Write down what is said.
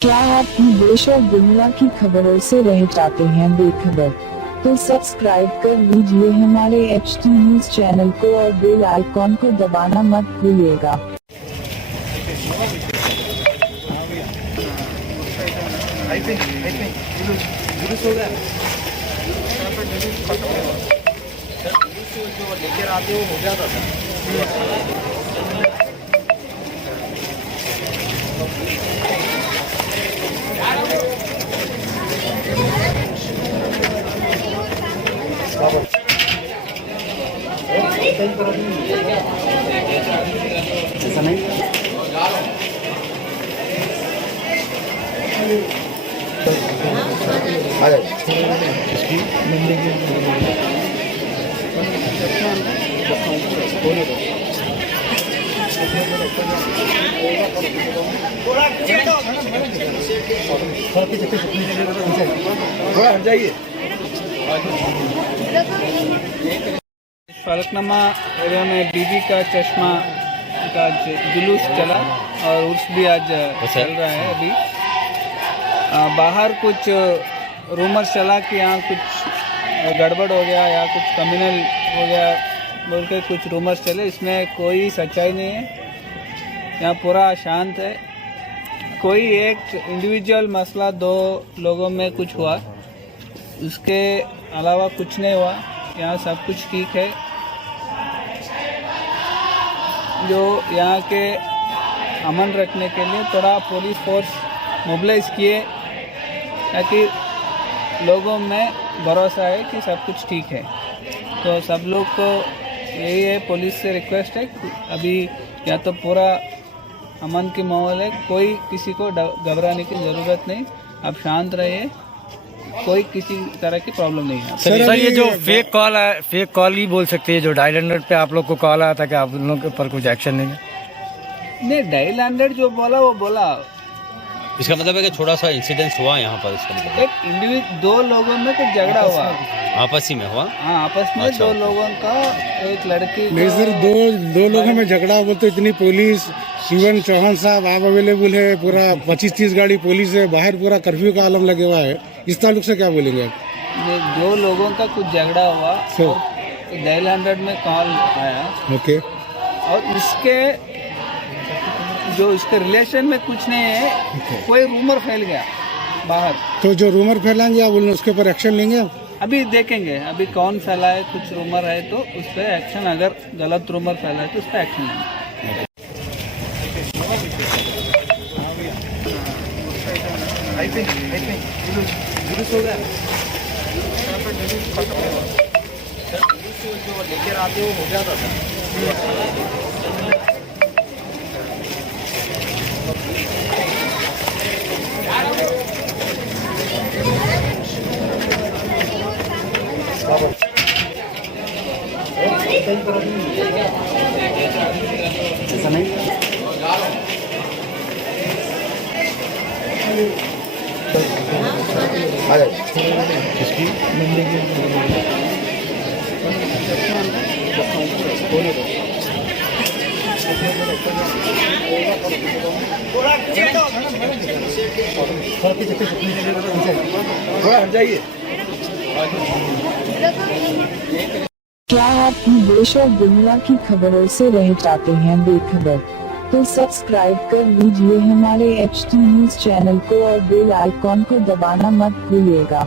क्या आप देश और दुनिया की खबरों से रह जाते हैं बेखबर? तो सब्सक्राइब कर लीजिए हमारे HT न्यूज चैनल को और बेल आइकॉन को दबाना मत भूलिएगा। लेकर आते हो जाता था। ऐसा नहीं आ थोड़ा हट जाइए। फलकनुमा एरिया में बीबी का चश्मा का जुलूस चला और उर्स भी आज चल रहा है। अभी बाहर कुछ रूमर चला कि यहाँ कुछ गड़बड़ हो गया या कुछ कम्युनल हो गया बोल के कुछ रूमर्स चले। इसमें कोई सच्चाई नहीं है। यहाँ पूरा शांत है। कोई एक इंडिविजुअल मसला दो लोगों में कुछ हुआ, उसके अलावा कुछ नहीं हुआ। यहाँ सब कुछ ठीक है। जो यहाँ के अमन रखने के लिए थोड़ा पुलिस फोर्स मोबिलाइज किए ताकि लोगों में भरोसा है कि सब कुछ ठीक है। तो सब लोग को यही है, पुलिस से रिक्वेस्ट है अभी या तो पूरा अमन की माहौल है, कोई किसी को घबराने की ज़रूरत नहीं। आप शांत रहिए, कोई किसी तरह की प्रॉब्लम नहीं है। सर ये जो फेक कॉल है, फेक कॉल ही बोल सकते हैं, जो डायल 100 पे आप लोग को कॉल आया था कि आप लोगों के ऊपर कुछ एक्शन नहीं है? नहीं, डायल 100 जो बोला वो बोला। इसका मतलब है कि छोटा सा इंसिडेंट हुआ यहाँ पर। इसका मतलब एक इंडिविजुअल दो लोगों में कुछ झगड़ा हुआ, आपस ही में हुआ। हाँ आपस में अच्छा। दो लोगों का, एक लड़की नहीं सर, दो लोगों में झगड़ा हो तो इतनी पुलिस, शिवन चौहान साहब आप अवेलेबल है, पूरा 25-30 गाड़ी पुलिस है, बाहर पूरा कर्फ्यू का आलम लगे हुआ है। इस ताल्लुक से क्या बोलेंगे आप? दो लोगों का कुछ झगड़ा हुआ, डायल 100 में कॉल आया। ओके। और इसके जो इसके रिलेशन में कुछ नहीं है, कोई रूमर फैल गया बाहर। तो जो रूमर फैलाएंगे आप उसके ऊपर एक्शन लेंगे आप? अभी देखेंगे अभी कौन फैलाए। कुछ रूमर है तो उस पर एक्शन, अगर गलत रूमर फैलाए तो उस पर एक्शन लेंगे। लेकर आते हो जाता था। ऐसा नहीं आ थोड़ा हट जाइए। क्या आप देश और दुनिया की खबरों से रह जाते हैं बेखबर? तो सब्सक्राइब कर लीजिए हमारे HT न्यूज चैनल को और बेल आइकॉन को दबाना मत भूलिएगा।